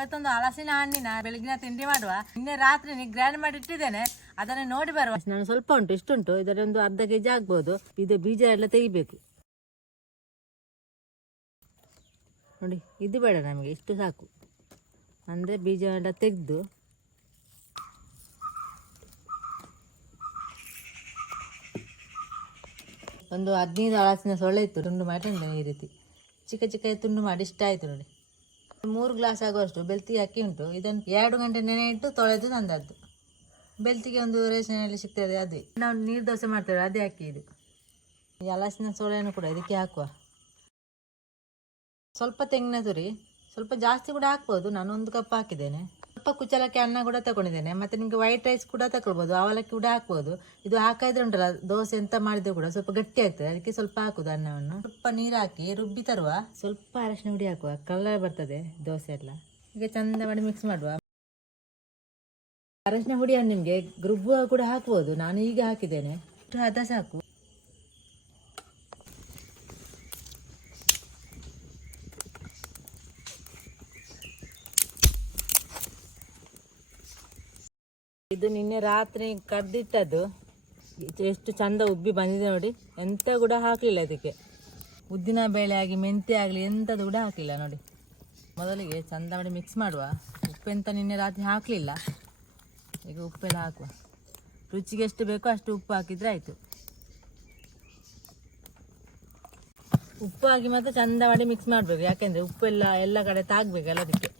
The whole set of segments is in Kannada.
ಇವತ್ತೊಂದು ಹಲಸಿನ ಹಣ್ಣಿನ ಬೆಳಗಿನ ತಿಂಡಿ ಮಾಡುವ. ನಿನ್ನೆ ರಾತ್ರಿ ನೀ ಗ್ರ್ಯಾಂಡ್ ಮಾಡಿ ಇಟ್ಟಿದ್ದೇನೆ. ಅದನ್ನು ನೋಡಿ ಬರುವ. ನಾನು ಸ್ವಲ್ಪ ಉಂಟು ಇಷ್ಟುಂಟು ಇದರೊಂದು ಅರ್ಧ ಕೆಜಿ ಆಗ್ಬೋದು. ಇದು ಬೀಜ ಎಲ್ಲ ತೆಗಿಬೇಕು. ನೋಡಿ, ಇದು ಬೇಡ ನಮಗೆ, ಇಷ್ಟು ಸಾಕು. ಅಂದರೆ ಬೀಜ ಎಲ್ಲ ತೆಗೆದು. ಒಂದು ಹದಿನೈದು ಹಳಸಿನ ಸೊಳ್ಳೆ ಇತ್ತು, ತುಂಡು ಮಾಡಿ ಈ ರೀತಿ. ಚಿಕ್ಕ ಚಿಕ್ಕ ತುಂಡು ಮಾಡಿ, ಇಷ್ಟ ಆಯಿತು ನೋಡಿ. ಮೂರು ಗ್ಲಾಸ್ ಆಗುವಷ್ಟು ಬೆಳ್ತಿಗೆ ಅಕ್ಕಿ ಉಂಟು. ಇದನ್ನು ಎರಡು ಗಂಟೆ ನೆನೆ ಇಟ್ಟು ತೊಳೆದು ತಂದದ್ದು. ಬೆಳ್ತಿಗೆ ಒಂದು ರೇಷನಲ್ಲಿ ಸಿಗ್ತದೆ ಅದೇ. ನಾವು ನೀರು ದೋಸೆ ಮಾಡ್ತೇವೆ, ಅದೇ ಅಕ್ಕಿ ಇದು. ಹಲಸಿನ ಸೋಳೆಯನ್ನು ಕೂಡ ಇದಕ್ಕೆ ಹಾಕುವ. ಸ್ವಲ್ಪ ತೆಂಗಿನ ತುರಿ, ಸ್ವಲ್ಪ ಜಾಸ್ತಿ ಕೂಡ ಹಾಕ್ಬೋದು. ನಾನು ಒಂದು ಕಪ್ ಹಾಕಿದ್ದೇನೆ. ಸ್ವಲ್ಪ ಕುಚ್ಚಲಕ್ಕಿ ಅನ್ನ ಕೂಡ ತಗೊಂಡಿದ್ದೇನೆ. ಮತ್ತೆ ನಿಮಗೆ ವೈಟ್ ರೈಸ್ ಕೂಡ ತಗೊಳ್ಬೋದು ಅವಲಕ್ಕಿ ಕೂಡ ಹಾಕ್ಬೋದು. ಇದು ಹಾಕಿದ್ರೆ ಉಂಟಲ್ಲ, ದೋಸೆ ಎಂತ ಮಾಡಿದ್ರು ಕೂಡ ಸ್ವಲ್ಪ ಗಟ್ಟಿ ಆಗ್ತದೆ. ಅದಕ್ಕೆ ಸ್ವಲ್ಪ ಹಾಕುದು ಅನ್ನವನ್ನು. ಸ್ವಲ್ಪ ನೀರು ಹಾಕಿ ರುಬ್ಬಿ ತರುವ. ಸ್ವಲ್ಪ ಅರಶಿನ ಹುಡಿ ಹಾಕುವ. ಕಲರ್ ಬರ್ತದೆ ದೋಸೆ ಎಲ್ಲ. ಈಗ ಚಂದ ಮಾಡಿ ಮಿಕ್ಸ್ ಮಾಡುವ. ಅರಶಿನ ಹುಡಿಯನ್ನು ನಿಮಗೆ ರುಬ್ಬುವ ಕೂಡ ಹಾಕ್ಬೋದು. ನಾನು ಈಗ ಹಾಕಿದ್ದೇನೆ. ಅದ ಸಾಕು. ಇದು ನಿನ್ನೆ ರಾತ್ರಿ ಕಡ್ದಿಟ್ಟದ್ದು ಇದು ಎಷ್ಟು ಚಂದ ಉಬ್ಬಿ ಬಂದಿದೆ ನೋಡಿ. ಎಂತ ಕೂಡ ಹಾಕಲಿಲ್ಲ ಅದಕ್ಕೆ ಉದ್ದಿನ ಬೇಳೆ ಆಗಿ ಮೆಂತೆ ಆಗಲಿ ಎಂಥದ್ದು ಕೂಡ ಹಾಕಲಿಲ್ಲ ನೋಡಿ. ಮೊದಲಿಗೆ ಚಂದ ಮಾಡಿ ಮಿಕ್ಸ್ ಮಾಡುವ. ಉಪ್ಪೆಂತ ನಿನ್ನೆ ರಾತ್ರಿ ಹಾಕಲಿಲ್ಲ. ಈಗ ಉಪ್ಪೆಲ್ಲ ಹಾಕುವ. ರುಚಿಗೆ ಎಷ್ಟು ಬೇಕೋ ಅಷ್ಟು ಉಪ್ಪು ಹಾಕಿದರೆ ಆಯಿತು. ಉಪ್ಪು ಹಾಕಿ ಮಾತ್ರ ಚಂದ ಮಾಡಿ ಮಿಕ್ಸ್ ಮಾಡಬೇಕು. ಯಾಕೆಂದರೆ ಉಪ್ಪೆಲ್ಲ ಎಲ್ಲ ಕಡೆ ತಾಗಬೇಕಲ್ಲ ಅದಕ್ಕೆ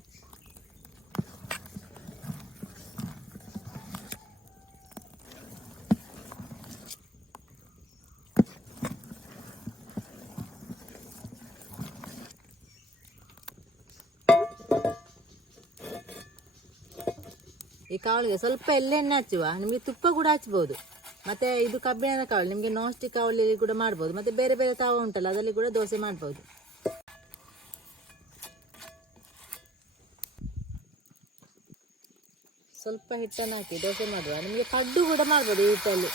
ಈ ಕಾವಲಿಗೆ ಸ್ವಲ್ಪ ಎಳ್ಳೆಣ್ಣೆ ಹಚ್ಚುವ. ನಿಮಗೆ ತುಪ್ಪ ಕೂಡ ಹಚ್ಬೋದು. ಮತ್ತೆ ಇದು ಕಬ್ಬಿಣದ ಕಾವಲಿ ನಿಮಗೆ ನಾನ್ ಸ್ಟಿಕ್ ಕಾವಲಿಯಲ್ಲಿ ಕೂಡ ಮಾಡ್ಬೋದು. ಮತ್ತೆ ಬೇರೆ ಬೇರೆ ತಾವ ಉಂಟಲ್ಲ, ಅದರಲ್ಲಿ ಕೂಡ ದೋಸೆ ಮಾಡ್ಬೋದು. ಸ್ವಲ್ಪ ಹಿಟ್ಟನ್ನು ಹಾಕಿ ದೋಸೆ ಮಾಡುವ. ನಿಮಗೆ ಪಡ್ಡು ಕೂಡ ಮಾಡ್ಬೋದು ಈ ಹಿಟ್ಟಲ್ಲಿ.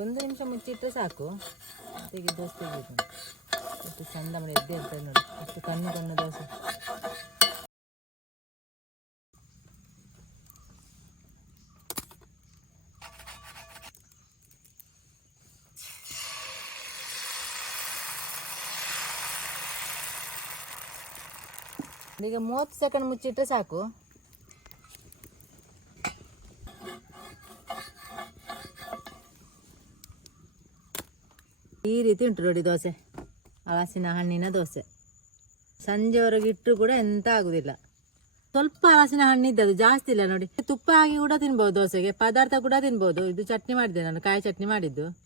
ಒಂದು ನಿಮಿಷ ಮುಚ್ಚಿಟ್ಟರೆ ಸಾಕು. ತೆಗೆ ದೋಸೆ ತೆಗೆದು. ಎಷ್ಟು ಚಂದ ಮಾಡಿ ಎದ್ದೆ ಇರ್ತದೆ ನೋಡಿ. ಎಷ್ಟು ಕಣ್ಣು ಕಣ್ಣು ದೋಸೆ. ಈಗ ಮೂವತ್ತು ಸೆಕೆಂಡ್ ಮುಚ್ಚಿಟ್ಟರೆ ಸಾಕು. ಈ ರೀತಿ ಉಂಟು ನೋಡಿ ದೋಸೆ. ಹಲಸಿನ ಹಣ್ಣಿನ ದೋಸೆ. ಸಂಜೆವರೆಗೆ ಇಟ್ಟರು ಕೂಡ ಎಂತ ಆಗುದಿಲ್ಲ. ಸ್ವಲ್ಪ ಹಲಸಿನ ಹಣ್ಣು ಇದ್ದದ್ದು ಜಾಸ್ತಿ ಇಲ್ಲ ನೋಡಿ. ತುಪ್ಪ ಹಾಕಿ ಕೂಡ ತಿನ್ಬೋದು ದೋಸೆಗೆ. ಪದಾರ್ಥ ಕೂಡ ತಿನ್ಬೋದು. ಇದು ಚಟ್ನಿ ಮಾಡಿದ್ದೆ ನಾನು, ಕಾಯಿ ಚಟ್ನಿ ಮಾಡಿದ್ದು.